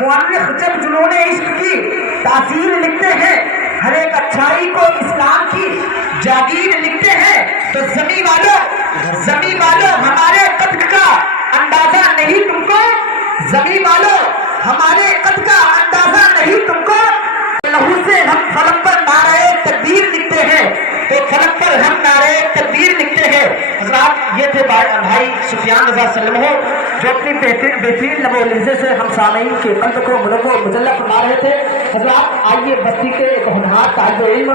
مورخ جب جنون عشق کی تاثیر لکھتے ہیں، ہر ایک اچھائی کو اسلام کی جاگیر لکھتے ہیں، تو زمین والوں ہمارے قد کا اندازہ نہیں تم کو، زمین والوں ہمارے قد کا اندازہ نہیں تم کو، لہو سے ہم فلک پر نعرہ تکبیر لکھتے ہیں، تو فلک پر ہم نعرہ تکبیر لکھتے ہیں۔ حضرات، یہ تھے بھائی سفیان رضا سلم ہو، جو اپنی بہترین لب و لہجے سے ہم سامعین کے قلب کو منور مجلہ فرما رہے تھے۔ حضرات، آئیے بستی کے ایک ہونہار طالب علم،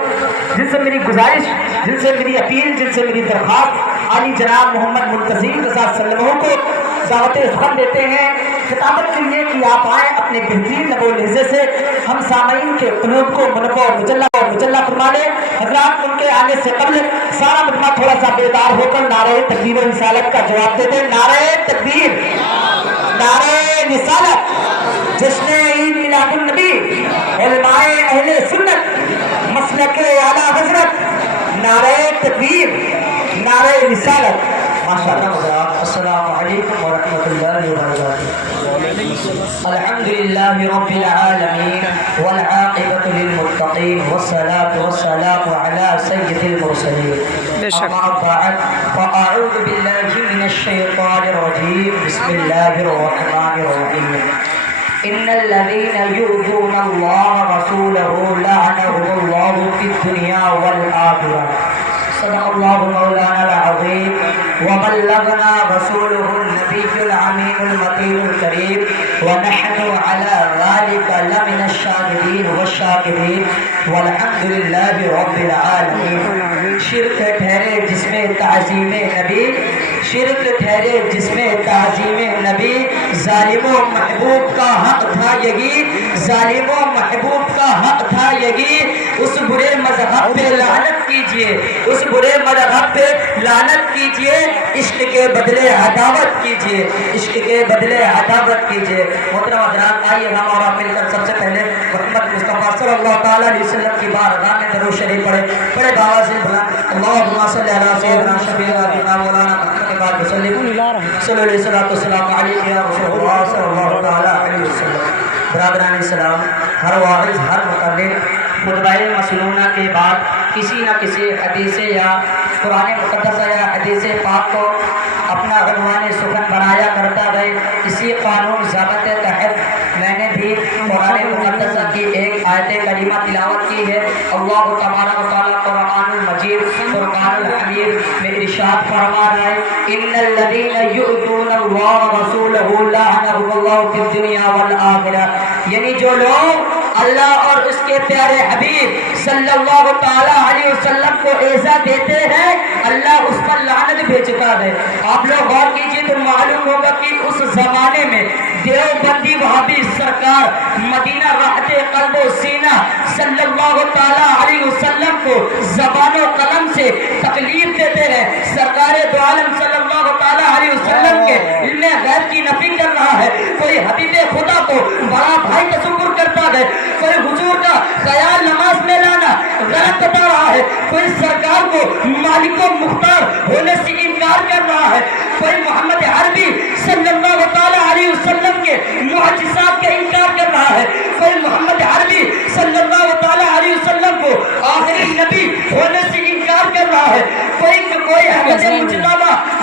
جن سے میری گزارش، جن سے میری اپیل، جن سے میری درخواست، عالی جناب محمد منتظم رضا سلم کو دعوت سخن دیتے ہیں خطابت کے لیے کہ آپ آئیں، اپنے بہترین لب و لہجے سے ہم سامعین کے قلوب کو منور مجلہ فرما لیں۔ حضرات، ان کے آنے سے قبل سارا مجمع تھوڑا سا بیدار ہو کر نعرہ تکبیر و رسالت کا جواب دیتے ہیں۔ نعرہ تکبیر، نعرہ رسالت، جشن عید میلاد النبی، علماء اہل سنت، مسلک اعلیٰ حضرت، نعرہ تکبیر، نعرہ رسالت۔ ماشاءاللہ۔ السلام علیکم ورحمۃ اللہ وبرکاتہ۔ الحمدللہ رب العالمین والعاقبۃ للمتقین والصلاة والسلام علی سید المرسلین، اما بعد فاعوذ باللہ من الشیطان الرجیم، بسم اللہ الرحمن الرحیم۔ ان الذین یؤذون اللہ رسولہ لعنهم اللہ فی الدنیا والآخرہ۔ صدق اللہ مولانا العظیم وبلغنا رسوله النبی الامین المتین الکریم ونحن على ذلك لمن الشاہدین والشاکرین والحمد للہ رب العالمین۔ شرک ٹھہرے جس میں تعظیم نبی، شرک ٹھہرے جس میں تعظیم نبی، ظالم و محبوب کا حق تھا یہی، ظالم و محبوب کا حق تھا یہی، اس برے مذہب پہ لعنت کیجئے، اس برے مذہب پہ لعنت کیجئے، عشق کے بدلے عداوت کیجئے، عشق کے بدلے عداوت کیجئے۔ محترم حضرات، آئیے ہم اور آپ مل کر سب سے پہلے محمد مصطفیٰ صلی اللہ تعالیٰ علیہ وسلم کی بارگاہ میں درود شریف پڑھے، بڑے باوا سے بلا اللہم صلی علی سیدنا شفیعنا مولانا محمد کے بعد وسلم صلی اللہ علیہ وسلم علیہ یا رسول اللہ صلی اللہ تعالیٰ علیہ وسلم۔ برادران اسلام، ہر واعظ، ہر مقرر خطبہ مسنونہ کے بعد کسی نہ کسی حدیث یا قرآن مقدس یا حدیث پاک کو اپنا عنوان سخن بنایا کرتا ہے۔ اسی قانون ضابط تحت میں نے بھی قرآن مقدس کی ایک آیت کریمہ تلاوت کی ہے۔ اللہ تبارک و تعالیٰ قرآن المجید فرقان الحمید میں ارشاد فرما رہا ہے، ان الذین یؤذون اللہ رسولہ لعنہم اللہ فی الدنیا والآخرہ، یعنی جو لوگ اللہ اور اس کے پیارے حبیب صلی اللہ تعالیٰ علیہ وسلم کو ایذا دیتے ہیں، اللہ اس پر لعنت بھیجتا ہے۔ آپ لوگ غور کیجئے تو معلوم ہوگا کہ اس زمانے میں دیوبندی وہابی سرکار مدینہ راحت قلب و سینہ صلی اللہ تعالیٰ علیہ وسلم کو زبان و قلم سے تکلیف دیتے ہیں۔ سرکار دو عالم صلی اللہ تعالیٰ علیہ وسلم کے علم غیب کی نفی کر رہا ہے، کوئی حبیب خدا کو بڑا بھائی تصور کرتا ہے، کوئی حضور کا خیال نماز میں لانا غلط بتا رہا ہے، کوئی سرکار کو مالک و مختار ہونے سے انکار کر رہا ہے، کوئی محمد عربی صلی اللہ تعالیٰ علیہ وسلم کے معجزات کا انکار کر رہا ہے، کوئی محمد عربی صلی اللہ تعالیٰ علیہ وسلم کو آخری نبی ہونے سے انکار کر رہا ہے، کوئی احمد مجتبی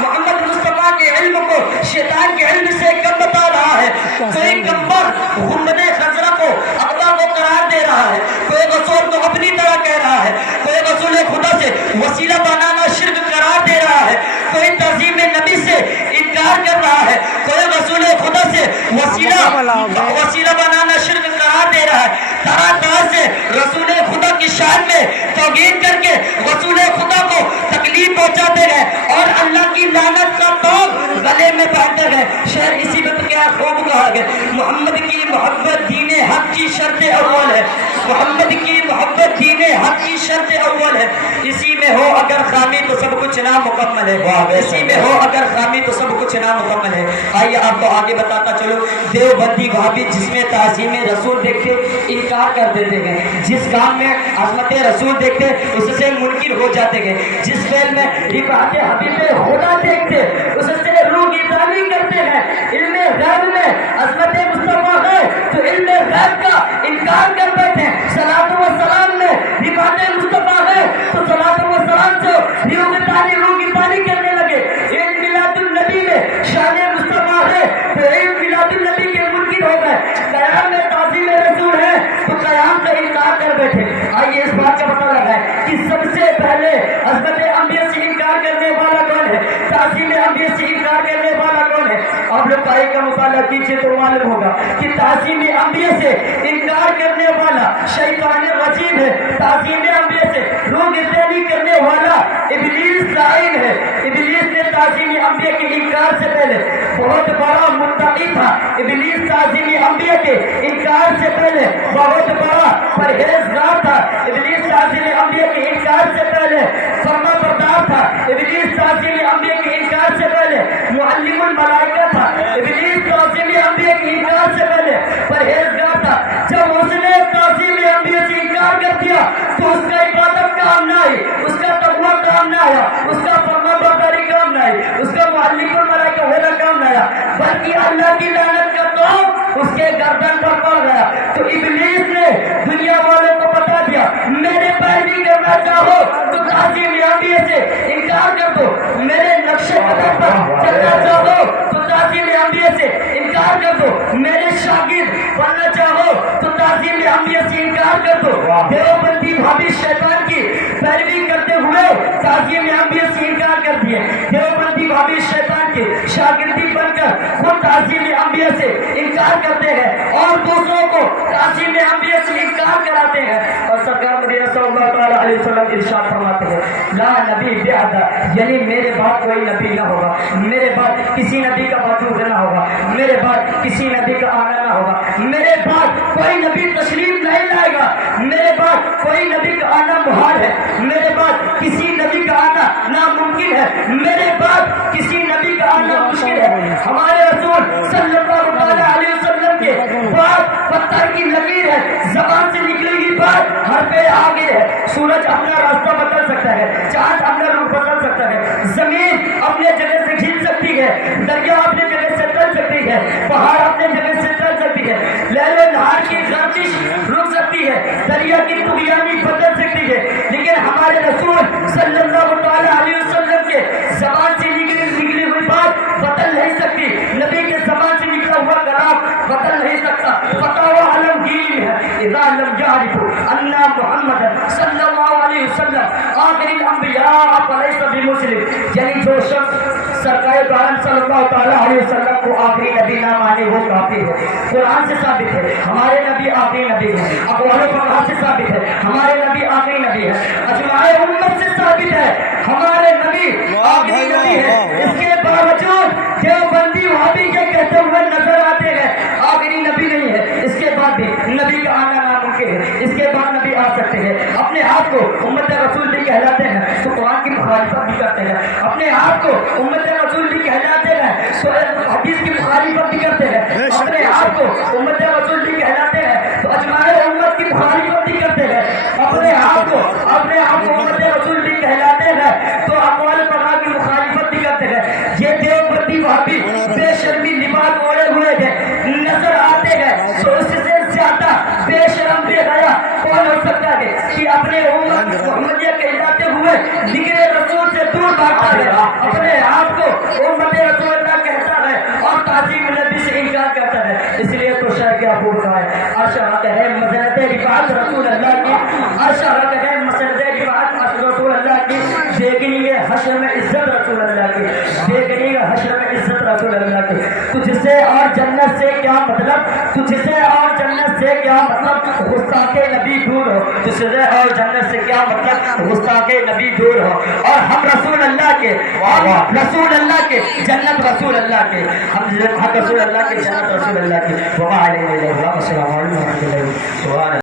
محمد مصطفیٰ کے علم کو شیطان کے علم سے کم بتا رہا ہے، کوئی کمبر غنبد خضرا کو اقبا کو قرار دے رہا ہے، کوئی رسول کو اپنی طرح کہہ رہا ہے، کوئی رسول خدا سے وسیلہ بنانا شرک قرار دے رہا ہے، کوئی تعظیم نبی سے انکار کر رہا ہے، کوئی رسول خدا سے وسیلہ بنانا شرک قرار دے رہا ہے، طرح طرح سے رسول خدا کی شان میں توہین کر کے رسول خدا کو تکلیف پہنچاتے گئے اور اللہ کی لعنت کا توق گلے میں پہنتے گئے۔ شہر اسی وقت کیا خوب کہا گیا، محمد کی محبت دین حق کی شرط اول ہے، محمد کی محبت دین حق کی شرط اول ہے، اسی میں ہو اگر خامی تو سب کچھ نامکمل ہے، اسی میں ہو اگر خامی تو سب کچھ نامکمل ہے۔ آئیے آپ کو آگے بتاتا چلو، دیوبندی وہابی جس میں تعظیم رسول دیکھتے انکار کر دیتے گئے، جس کام میں عظمت رسول دیکھتے اس سے منکر ہو جاتے گئے، جس فعل میں رفعت حبیب خدا دیکھتے اس سے روح گردانی کرتے ہیں، علم غیب میں عظمت مصطفیٰ ہے تو علم انکار کر بیٹھے. صلاۃ و سلام میں رفعت مصطفیٰ ہے تو صلاۃ و سلام سے روح کی تالی کرنے لگے. عید میلاد النبی میں شان مصطفیٰ ہے تو عید میلاد النبی کے منکر ہو گئے. قیام میں تعظیم رسول ہے تو قیام کا انکار کر بیٹھے. آئیے اس بات کا پتہ لگائے کہ سب سے پہلے عظمت انبیاء سے انکار کرنے والا کون ہے, تعظیم انبیاء سے انکار کرنے والا کون ہے. آپ لوگ تاریخ کا مطالعہ کیجیے تو معلوم ہوگا کہ تعظیم انبیاء سے انکار کرنے والا شیطان رجیم ہے. تعظیم انبیاء سے روگردانی کرنے والا ابلیس لعین ہے. ابلیس نے تعظیم انبیاء کے انکار سے پہلے بہت بڑا متقی تھا. ابلیس تعظیم انبیاء کے انکار سے پہلے بہت بڑا پرہیزگار تھا. ابلیس تعظیم انبیاء کے انکار سے پہلے فرما بردار تھا. ابلیس تعظیم انبیاء کے انکار سے پہلے معلم الملائکہ تھا. ابلیس تعظیم انبیاء کے انکار سے پہلے پرہیزگار تھا. جب اس نے تعظیم انبیاء سے انکار کر دیا تو اس کا عبادت کام نہ آئی, اس کا تقویٰ کام نہ آیا, اس کا فرما برداری کام نہ آئی, اس کا معلم الملائکہ ہونا کام نہ آیا, بلکہ اللہ کی لعنت کا توق اس کے گردن پر پڑ گیا. تو ابلیس نے دنیا والوں کو بتا دیا میرے پیروی کرنا چاہو تو تعظیم انبیاء سے انکار کر دو, میرے نقش قدم پر چلنا چاہو تو تعظیم انبیاء سے انکار کر دو, میرے شاگرد بننا چاہو تو تعظیم انبیاء سے انکار کر دو. دیوبندی بھابی شیطان کی پیروی کرتے ہوئے تعظیم انبیاء سے انکار کر دیے. دیوبندی بھابی شیطان کی شاگردی بن کر خود تعظیم انبیاء سے انکار کرتے ہیں اور دوسروں کو تعظیم انبیاء سے انکار کراتے ہیں. اور سرکار مدینہ صلی اللہ تعالی علیہ وسلم ارشاد فرماتے ہیں لا نبی بعد, یعنی میرے بعد کوئی نبی نہ ہوگا, میرے بعد کسی نبی کا وجود نہ ہوگا, میرے بعد کسی نبی کا آنا نہ ہوگا, میرے بعد کوئی نبی تشریف نہیں لائے گا, میرے بعد کوئی نبی کا آنا محال ہے, میرے بعد کسی نبی کا آنا ناممکن ہے, میرے بعد کسی نبی کا آنا مشکل ہے. ہمارے رسول صلی اللہ علیہ وسلم کے بعد پتھر کی لکیر ہے, زبان سے نکلے گی بات ہر پہ آگے ہے. سورج اپنا راستہ بدل سکتا ہے, چاند اپنا رخ بدل سکتا ہے, زمین اپنے جگہ سے کھل سکتی ہے, دریا اپنے جگہ سے چل سکتی ہے, پہاڑ اپنے جگہ سے چل سکتی ہے, لیل و نہار کی گردش رک سکتی ہے, دریا کی طغیانی بدل سکتی ہے, لیکن ہمارے رسول صلی اللہ علیہ وسلم کے زبان سے نکلی ہوئی بات بدل نہیں سکتی, نبی کے زبان سے نکلا ہوا کلام بدل نہیں سکتا. فتاوی عالمگیر ہے اذا لم يعرفوا ان محمد صلی اللہ علیہ وسلم آخر الانبیاء فلیس بمسلم, یعنی جو شخص سرکار دو عالم صلی اللہ تعالی علیہ وسلم کو آخری نبی نہ مانے وہ کافر ہے. قرآن سے ثابت ہے ہمارے نبی آخری نبی ہے, اقوال فقہا سے ثابت ہے ہمارے نبی آخری نبی ہے, اجماع امت سے ثابت ہے ہمارے نبی آخری نبی ہے. اس کے باوجود دیوبندی وہابی یہ کہتے ہوئے نظر آتے ہیں آخری نبی نہیں ہے, اس کے بعد بھی نبی کا آنا ناممکن ہے, اس کے بعد نبی آ سکتے ہیں. اپنے آپ کو امت رسول بھی کہلاتے ہیں تو قرآن کی مخالفت بھی کرتے ہیں, اپنے آپ کو امت رسول بھی کہلاتے ہیں تو حدیث کی مخالفت بھی کرتے ہیں, اپنے آپ کو امت رسول بھی کہلاتے ہیں تو اجماع امت کی مخالفت بھی کرتے ہیں, اپنے آپ کو امت رسول بھی کہلاتے ہیں تو اقوال فقہا کی مخالفت بھی کرتے ہیں. یہ دیوبندی وہابی بے شرمی لباس اوڑے ہوئے ہیں نظر آتے ہیں تو اس سے زیادہ بے شرم بے حیا کون ہو سکتا ہے کہ اپنے امت محمدیہ کہلاتے ہوئے ذکر رسول سے دور بھاگتا ہے, اپنے آپ کو امت رسول اللہ کہتا ہے اور تعظیم نبی سے انکار کرتا ہے. اس لیے تو شاہ کیا بول رہا ہے ارشاد ہے مسند رفعت رسول اللہ کی, ارشاد ہے مسند رفعت رسول اللہ کی, دیکھیں گے حشر میں عزت رسول اللہ کی, دیکھیں گے حشر میں عزت رسول اللہ کی. تجھ سے اور جنت سے کیا مطلب, تجھ سے اور جنت سے کیا مطلب, گستاخ نبی دور ہو, تجھ سے اور جنت سے کیا مطلب, گستاخ نبی دور ہو. اور ہم رسول اللہ کے, اور رسول اللہ کے جنت رسول اللہ کے, ہم رسول اللہ کے جنت رسول اللہ کی. وما علیہ السلام علیکم ورحمۃ اللہ.